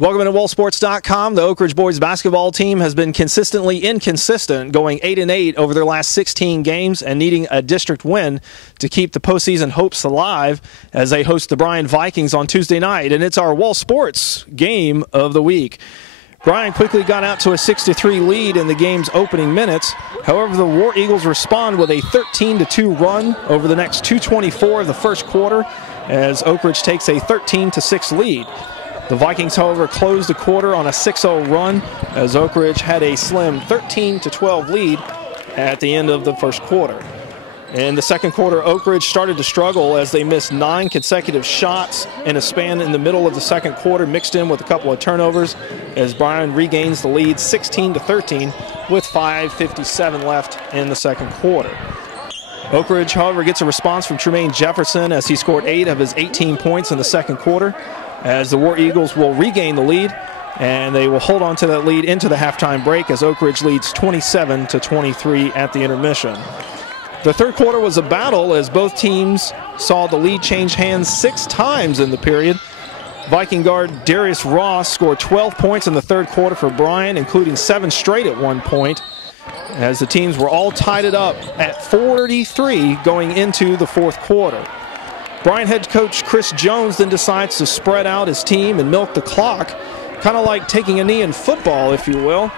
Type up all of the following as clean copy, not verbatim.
Welcome to WallSports.com. The Oak Ridge boys basketball team has been consistently inconsistent, going 8-8 over their last 16 games and needing a district win to keep the postseason hopes alive as they host the Bryan Vikings on Tuesday night. And it's our Wall Sports game of the week. Bryan quickly got out to a 6-3 lead in the game's opening minutes. However, the War Eagles respond with a 13-2 run over the next 2:24 of the first quarter as Oak Ridge takes a 13-6 lead. The Vikings, however, closed the quarter on a 6-0 run as Oak Ridge had a slim 13-12 lead at the end of the first quarter. In the second quarter, Oak Ridge started to struggle as they missed 9 consecutive shots in a span in the middle of the second quarter, mixed in with a couple of turnovers as Bryan regains the lead 16-13 with 5:57 left in the second quarter. Oak Ridge, however, gets a response from Tremaine Jefferson as he scored 8 of his 18 points in the second quarter, as the War Eagles will regain the lead, and they will hold on to that lead into the halftime break as Oak Ridge leads 27-23 at the intermission. The third quarter was a battle as both teams saw the lead change hands 6 times in the period. Viking guard Darius Ross scored 12 points in the third quarter for Bryan, including 7 straight at one point, as the teams were all tied it up at 43 going into the fourth quarter. Bryan head coach Chris Jones then decides to spread out his team and milk the clock, kind of like taking a knee in football, if you will,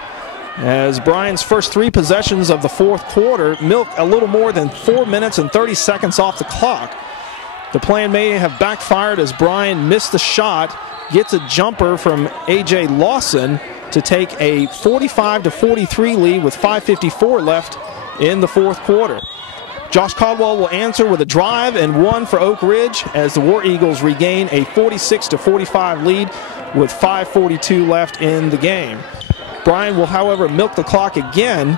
as Bryan's first 3 possessions of the fourth quarter milk a little more than 4 minutes and 30 seconds off the clock. The plan may have backfired as Bryan missed the shot, gets a jumper from A.J. Lawson to take a 45-43 lead with 5:54 left in the fourth quarter. Josh Caldwell will answer with a drive and one for Oak Ridge as the War Eagles regain a 46-45 lead with 5:42 left in the game. Bryan will, however, milk the clock again,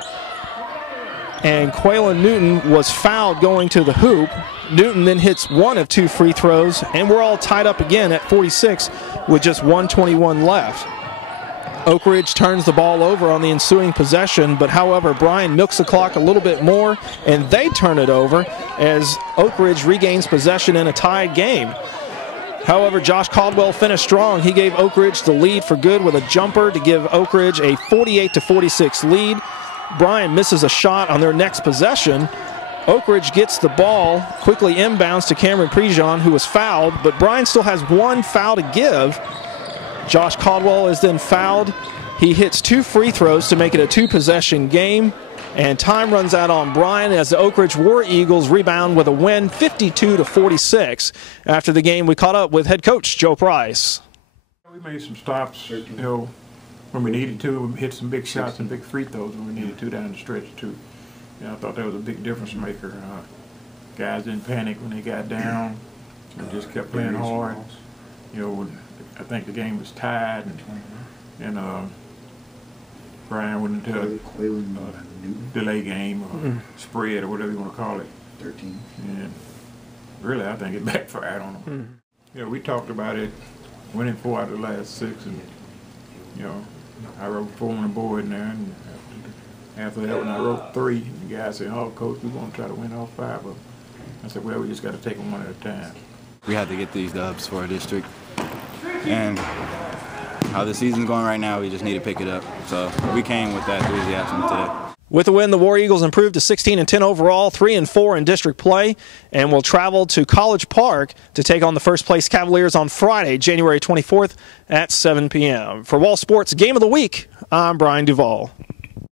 and Quaylen Newton was fouled going to the hoop. Newton then hits 1 of 2 free throws, and we're all tied up again at 46 with just 1:21 left. Oak Ridge turns the ball over on the ensuing possession, but however, Bryan milks the clock a little bit more, and they turn it over as Oak Ridge regains possession in a tied game. However, Josh Caldwell finished strong. He gave Oak Ridge the lead for good with a jumper to give Oak Ridge a 48-46 lead. Bryan misses a shot on their next possession. Oak Ridge gets the ball, quickly inbounds to Cameron Prejean, who was fouled, but Bryan still has 1 foul to give. Josh Caldwell is then fouled. He hits 2 free throws to make it a 2-possession game, and time runs out on Bryan as the Oak Ridge War Eagles rebound with a win 52-46. After the game, we caught up with head coach Joe Price. We made some stops, when we needed to. We hit some big shots and big free throws when we needed to down the stretch too. I thought that was a big difference maker. Guys didn't panic when they got down. We just kept playing hard. I think the game was tied, and Bryan went into a delay game or spread or whatever you want to call it. 13. And really, I think it backfired on them. We talked about it, winning 4 out of the last 6, and I wrote 4 on the board in there, and after that one I wrote 3. And the guy said, "Oh, coach, we're going to try to win all 5 of them." I said, "Well, we just got to take them one at a time." We had to get these dubs for our district. And how the season's going right now, we just need to pick it up. So we came with that enthusiasm today. With the win, the War Eagles improved to 16-10 overall, 3-4 in district play, and will travel to College Park to take on the first-place Cavaliers on Friday, January 24th at 7 p.m. For Wall Sports Game of the Week, I'm Brian Duvall.